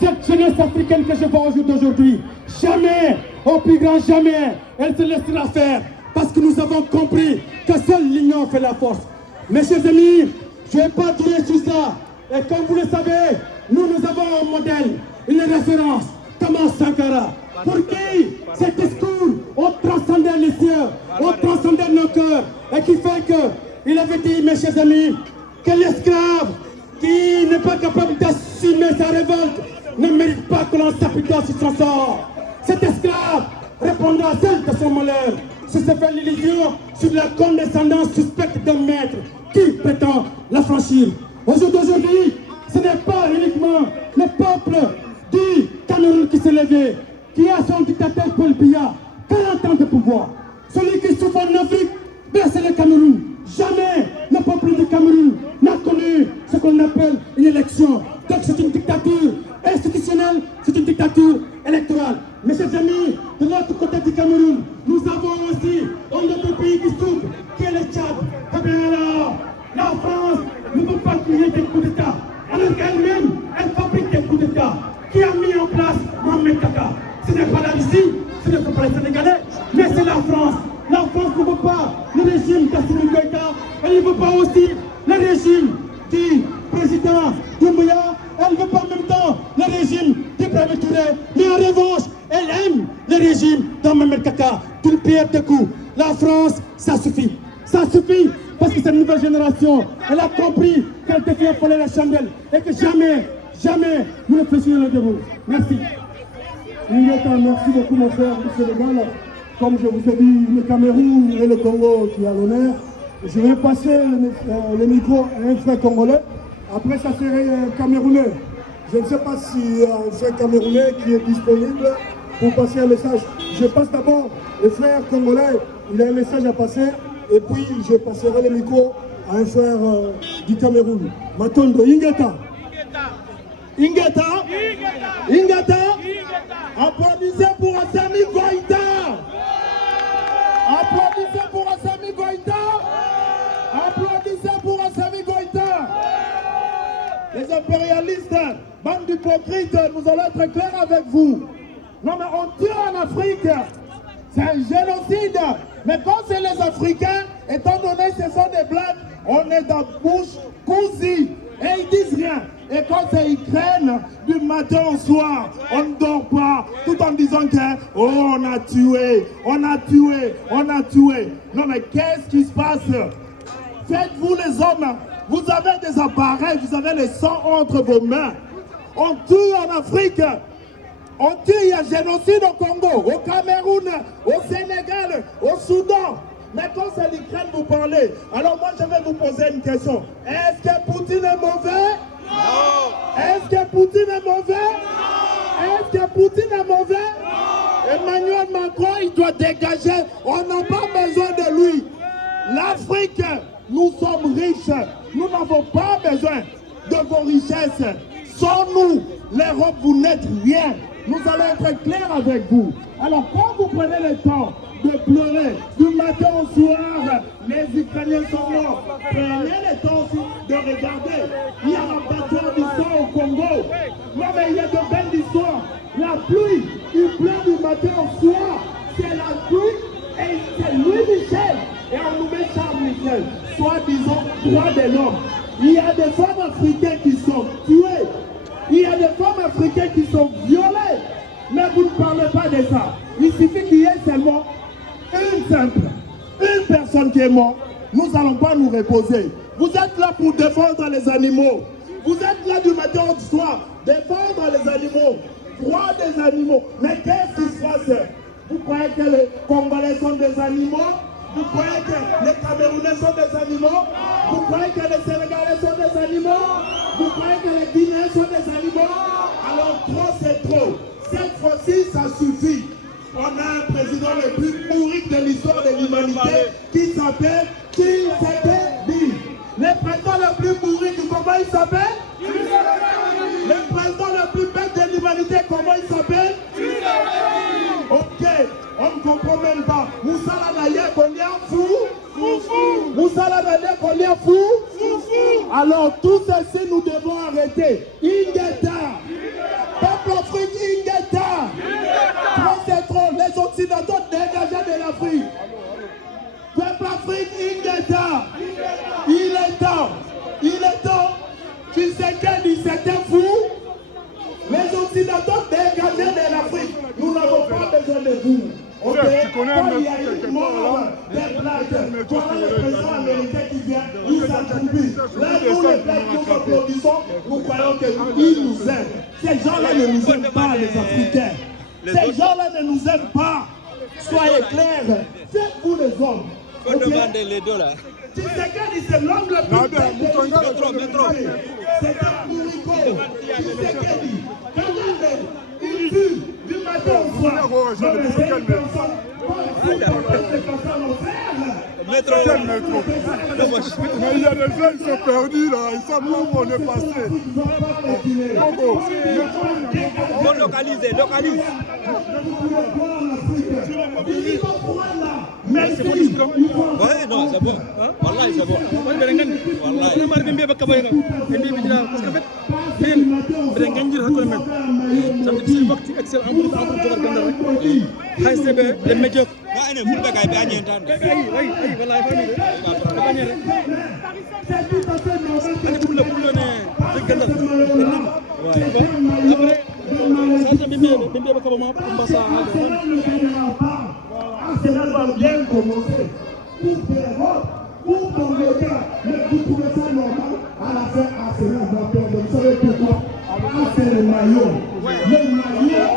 Cette jeunesse africaine que je vois aujourd'hui, jamais, au plus grand jamais, elle se laissera faire. Parce que nous avons compris que seule l'union fait la force. Mes chers amis, je ne vais pas durer sur ça. Et comme vous le savez, nous avons un modèle, une référence, Thomas Sankara, pour qui ces discours ont transcendé les cieux, ont transcendé nos cœurs, et qui fait qu'il avait dit, mes chers amis, que l'esclave qui n'est pas capable d'assumer sa révolte ne mérite pas que l'on s'appuie sur son sort. Cet esclave répondra seul de son malheur, se fait l'illusion sur la condescendance suspecte d'un maître qui prétend l'affranchir. Aujourd'hui, ce n'est pas uniquement le peuple du Cameroun qui s'est levé, qui a son dictateur Paul Biya, 40 ans de pouvoir. Celui qui souffre en Afrique, c'est le Cameroun. Jamais le peuple du Cameroun n'a connu ce qu'on appelle une élection. Donc c'est une dictature institutionnelle, c'est une dictature électorale. Mes chers amis, de l'autre côté du Cameroun, nous avons aussi un autre pays qui souffre, qui est le Tchad. Eh bien alors, la France ne peut pas créer des coups d'État, alors qu'elle-même, elle fabrique des coups d'État. Qui a mis en place Mohamed Kaka? Ce n'est pas la Russie, ce n'est pas les Sénégalais, mais c'est la France. La France ne veut pas le régime d'Assimi Goïta, elle ne veut pas aussi le régime du président Doumbouya, elle ne veut pas en même temps le régime d'Ibrahim Touré, mais en revanche, elle aime le régime de Mohamed Kaka, d'une pierre de coups. La France, ça suffit. Ça suffit parce que cette nouvelle génération, elle a compris qu'elle devait voler la chandelle et que jamais, jamais nous ne faisions le debout. Merci. Merci beaucoup mon frère du Sénégal. Comme je vous ai dit, le Cameroun et le Congo qui a l'honneur. Je vais passer le micro à un frère congolais. Après, ça serait un Camerounais. Je ne sais pas s'il y a un frère Camerounais qui est disponible pour passer un message. Je passe d'abord le frère congolais. Il a un message à passer. Et puis, je passerai le micro à un frère du Cameroun. Matondo, Ingeta. Ingeta. Ingeta. Applaudissez pour Assimi Goïta. Applaudissez pour Assimi Goïta. Applaudissez pour Assimi Goïta. Les impérialistes, bande d'hypocrites, nous allons être clairs avec vous. Non mais on tue en Afrique. C'est un génocide. Mais quand c'est les Africains, étant donné que ce sont des blagues, on est dans bouche cousue. Et ils disent rien. Et quand c'est Ukraine, du matin au soir, on ne dort pas, tout en disant que oh, on a tué, on a tué, on a tué. Non mais qu'est-ce qui se passe? Faites-vous les hommes, vous avez des appareils, vous avez le sang entre vos mains. On tue en Afrique, on tue, il y a génocide au Congo, au Cameroun, au Sénégal, au Soudan. Mais quand c'est l'Ukraine, vous parlez. Alors moi, je vais vous poser une question. Est-ce que Poutine est mauvais? Non. Est-ce que Poutine est mauvais? Non. Est-ce que Poutine est mauvais? Non. Emmanuel Macron, il doit dégager. On n'a pas besoin de lui. L'Afrique, nous sommes riches. Nous n'avons pas besoin de vos richesses. Sans nous, l'Europe, vous n'êtes rien. Nous allons être clairs avec vous. Alors quand vous prenez le temps de pleurer du matin au soir, les Ukrainiens sont morts. Prenez le temps aussi de regarder. Il y a la bataille du sang au Congo. Non mais il y a de belles histoires. La pluie, il pleut du matin au soir. C'est la pluie et c'est Louis Michel. Et on nous met Charles Michel. Soi-disant droit de l'homme. Il y a des femmes africaines qui sont tuées. Il y a des femmes africaines qui sont violées. Mais vous ne parlez pas de ça. Il suffit qu'il y ait seulement une personne qui est morte. Nous n'allons pas nous reposer. Vous êtes là pour défendre les animaux. Vous êtes là du matin au soir. Défendre les animaux. Droit des animaux. Mais qu'est-ce qui se passe? Vous croyez que les Congolais sont des animaux? Vous croyez que les Camerounais sont des animaux? Vous croyez que les Sénégalais sont des animaux? Vous croyez que les Guinéens sont des animaux? Alors trop c'est trop. Cette fois-ci, ça suffit. On a un président le plus pourri de l'histoire de l'humanité qui s'appelle Tshisekedi. Le président le plus pourri, comment il s'appelle? Le président le plus bête de l'humanité, comment il s'appelle? Ok, on ne comprend même pas. Moussala Naye Kolia fou? Foufou. Moussala Naye Kolia fou? Foufou. Alors tout ceci nous devons arrêter. Ingeta. connais Quand un il y a métro une quelque mort, part là. des blagues, voilà le président américain qui vient, il s'accroupit. Là, nous, les blagues, nous applaudissons, nous croyons qu'ils nous aiment. Ces gens-là ne nous aiment pas, les Africains. Ces gens-là ne nous aiment pas. Soyez clairs. Faites-vous les hommes. Faut demander les deux là. Tshisekedi, c'est l'homme le plus bête. C'est un bourricot. Tshisekedi, Kagame, il tue du matin au soir. Non, mais c'est une personne. Métro. Quel métro? Mais il y a des gens qui sont perdus là, ils savent pas où on est passé. Congo, Faut localiser, localise. Mais c'est bon, Ouais, non, c'est bon. Wallahi, c'est bon. Arsenal va bien commencer. Pour l'Europe, pour l'Angleterre, mais vous trouvez ça normal? À la fin, Arsenal va perdre. Vous savez pourquoi? C'est le maillot. Le maillot,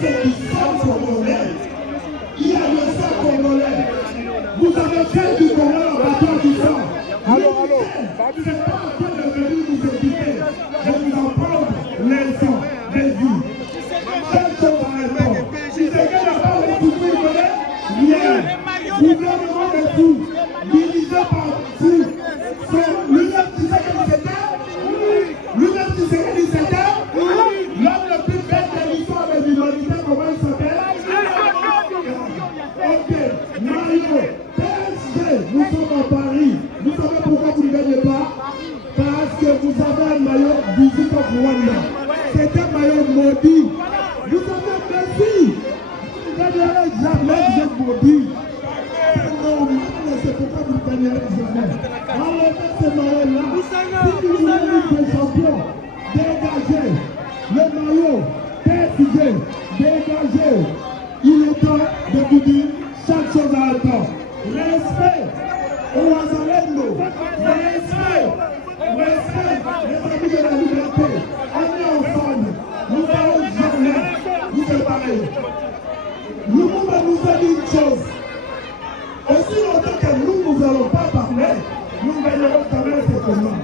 c'est du sang congolais. Il y a le sang congolais. Vous avez fait du Congo en battant du sang. Allô. C'est pas en train de venir vous écouter, de vous apprendre les sons, les vies. Quelle chose à répondre? Si c'est qu'elle n'a pas écouté, rien. Gouvernement de tout, dirigé par vous. Lui-même qui sait que lui-même qui sait que l'homme le plus bête de l'histoire des minorités, comment il s'appelle? Ok, Mario, PSG, nous sommes à Paris. Vous savez pourquoi vous ne gagnez pas? Parce que vous avez un maillot visite au Rwanda. C'est un maillot maudit. Vous avez Messi. Vous ne gagnerez jamais, vous êtes maudit. C'est pourquoi vous ne gagnerez jamais. Enlevez ce maillot-là. Si vous voulez être champion, dégagez le maillot. PSG, dégagez. Il est temps de vous dire chaque chose à un temps. Respect au Wazalendo. Respect. Les amis de la liberté. On est ensemble. Nous allons jamais vous séparer. Nous nous a dit une chose. Aussi longtemps que nous n'allons pas parler, nous gagnerons quand même ce combat.